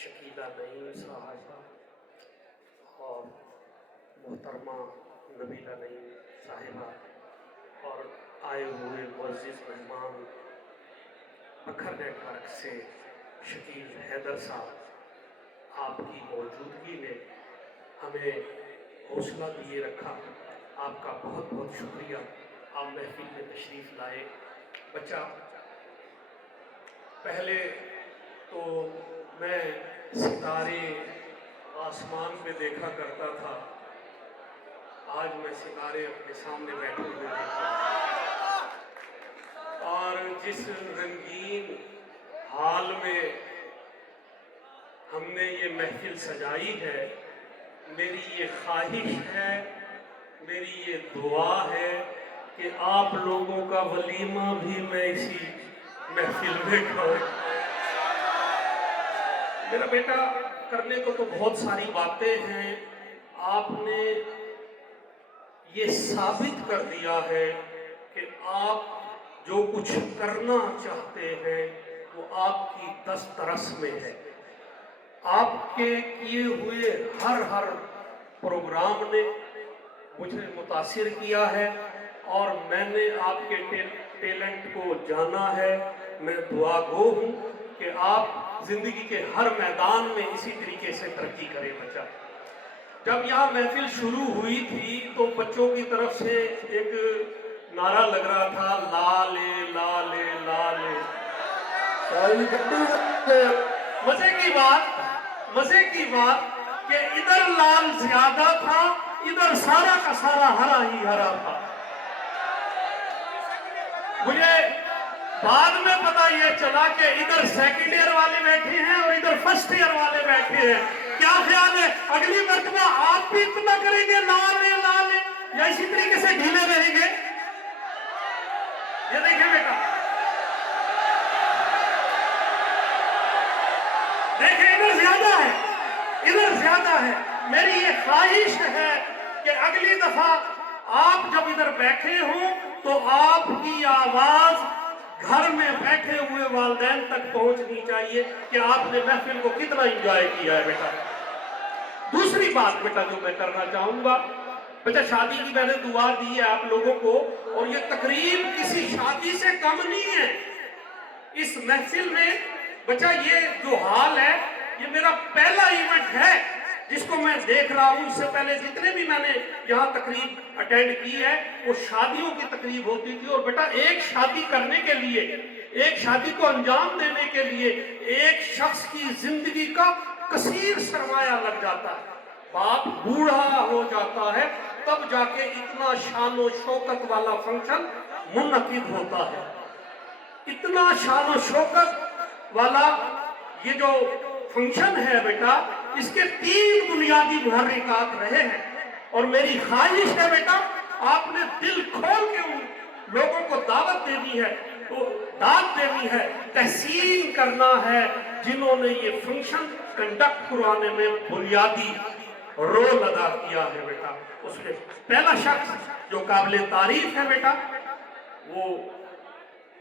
شکیلہ نعیم صاحبہ اور محترمہ نبیلہ نعیم صاحبہ اور آئے ہوئے معزز مہمان بکھر نیٹ ورک سے شکیل حیدر صاحب، آپ کی موجودگی نے ہمیں حوصلہ دیے رکھا۔ آپ کا بہت بہت شکریہ، آپ محفل میں تشریف لائے۔ بچہ پہلے تو میں ستارے آسمان پہ دیکھا کرتا تھا، آج میں ستارے اپنے سامنے بیٹھے ہوئے دیکھتا ہوں، اور جس رنگین حال میں ہم نے یہ محفل سجائی ہے، میری یہ خواہش ہے، میری یہ دعا ہے کہ آپ لوگوں کا ولیمہ بھی میں اسی محفل میں کھاؤں۔ میرا بیٹا، کرنے کو تو بہت ساری باتیں ہیں، آپ نے یہ ثابت کر دیا ہے کہ آپ جو کچھ کرنا چاہتے ہیں وہ آپ کی دسترس میں ہے۔ آپ کے کیے ہوئے ہر پروگرام نے مجھے متاثر کیا ہے، اور میں نے آپ کے ٹیلنٹ کو جانا ہے۔ میں دعا گو ہوں کہ آپ زندگی کے ہر میدان میں اسی طریقے سے ترقی کریں۔ بچہ جب یہاں محفل شروع ہوئی تھی تو بچوں کی طرف سے ایک نعرہ لگ رہا تھا، لا لے لا لے لا لے۔ مزے کی بات کہ ادھر لال زیادہ تھا، ادھر سارا کا سارا ہرا ہی ہرا تھا۔ مجھے بعد میں پتا یہ چلا کہ ادھر سیکنڈ ایئر والے بیٹھے ہیں اور ادھر فرسٹ ایئر والے بیٹھے ہیں۔ کیا خیال ہے اگلی مرتبہ آپ بھی اتنا کریں گے، لا لے یا اسی طریقے سے ڈھیلے رہیں گے؟ یہ دیکھیں بیٹا، دیکھیں ادھر زیادہ ہے۔ میری یہ خواہش ہے کہ اگلی دفعہ آپ جب ادھر بیٹھے ہوں تو آپ کی آواز گھر میں بیٹھے ہوئے والدین تک پہنچنی چاہیے کہ آپ نے محفل کو کتنا انجوائے کیا ہے۔ بیٹا دوسری بات بیٹا جو میں کرنا چاہوں گا، بیٹا شادی کی میں نے دعا دی ہے آپ لوگوں کو، اور یہ تقریب کسی شادی سے کم نہیں ہے۔ اس محفل میں بچہ یہ جو حال ہے، یہ میرا پہلا ایونٹ ہے جس کو میں دیکھ رہا ہوں۔ اس سے پہلے جتنے بھی میں نے یہاں تقریب اٹینڈ کی ہے وہ شادیوں کی تقریب ہوتی تھی، اور بیٹا ایک شادی کرنے کے لیے، ایک شادی کو انجام دینے کے لیے ایک شخص کی زندگی کا کثیر سرمایہ لگ جاتا ہے۔ باپ بوڑھا ہو جاتا ہے تب جا کے اتنا شان و شوکت والا فنکشن منعقد ہوتا ہے۔ اتنا شان و شوکت والا یہ جو فنکشن ہے بیٹا، اس کے 3 بنیادی محرکات رہے ہیں، اور میری خواہش ہے بیٹا آپ نے دل کھول کے ان لوگوں کو دعوت دینی ہے، تو داد دینی ہے، تحسین کرنا ہے جنہوں نے یہ فنکشن کنڈکٹ کروانے میں بنیادی رول ادا کیا ہے۔ بیٹا اس میں پہلا شخص جو قابل تعریف ہے بیٹا، وہ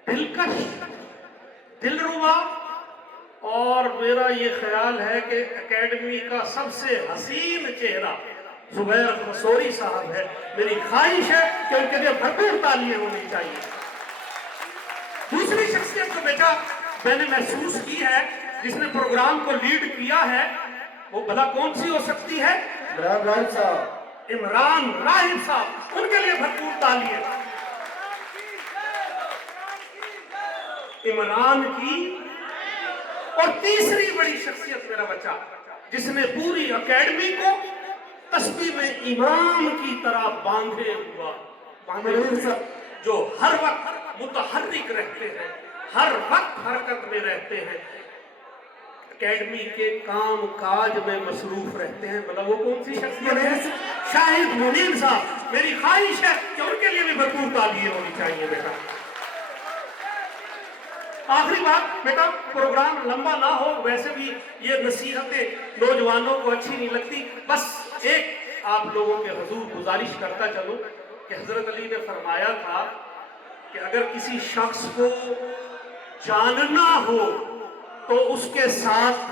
دلکش، دلربا، اور میرا یہ خیال ہے کہ اکیڈمی کا سب سے حسین چہرہ زبیر خسوری صاحب ہے۔ میری خواہش ہے کہ ان کے لیے بھرپور تالیاں ہونی چاہیے۔ دوسری شخصیت جو بیٹا میں نے محسوس کی ہے جس نے پروگرام کو لیڈ کیا ہے، وہ بھلا کون سی ہو سکتی ہے؟ عمران راہب صاحب، ان کے لیے بھرپور تالیاں۔ عمران کی اور تیسری بڑی شخصیت میرا بچہ جس نے پوری اکیڈمی کو تسبیح میں امام کی طرح باندھے ہوا، جو ہر وقت متحرک رہتے ہیں، ہر وقت حرکت میں رہتے ہیں، اکیڈمی کے کام کاج میں مصروف رہتے ہیں۔ مطلب وہ کون سی شخصیت ہے؟ شاہد منیر صاحب۔ میری خواہش ہے کہ ان کے لیے بھی بھرپور تالیاں ہونی چاہیے۔ بیٹا آخری بات بیٹا، پروگرام لمبا نہ ہو، ویسے بھی یہ نصیحتیں نوجوانوں کو اچھی نہیں لگتی، بس ایک آپ لوگوں کے حضور گزارش کرتا چلوں کہ حضرت علی نے فرمایا تھا کہ اگر کسی شخص کو جاننا ہو تو اس کے ساتھ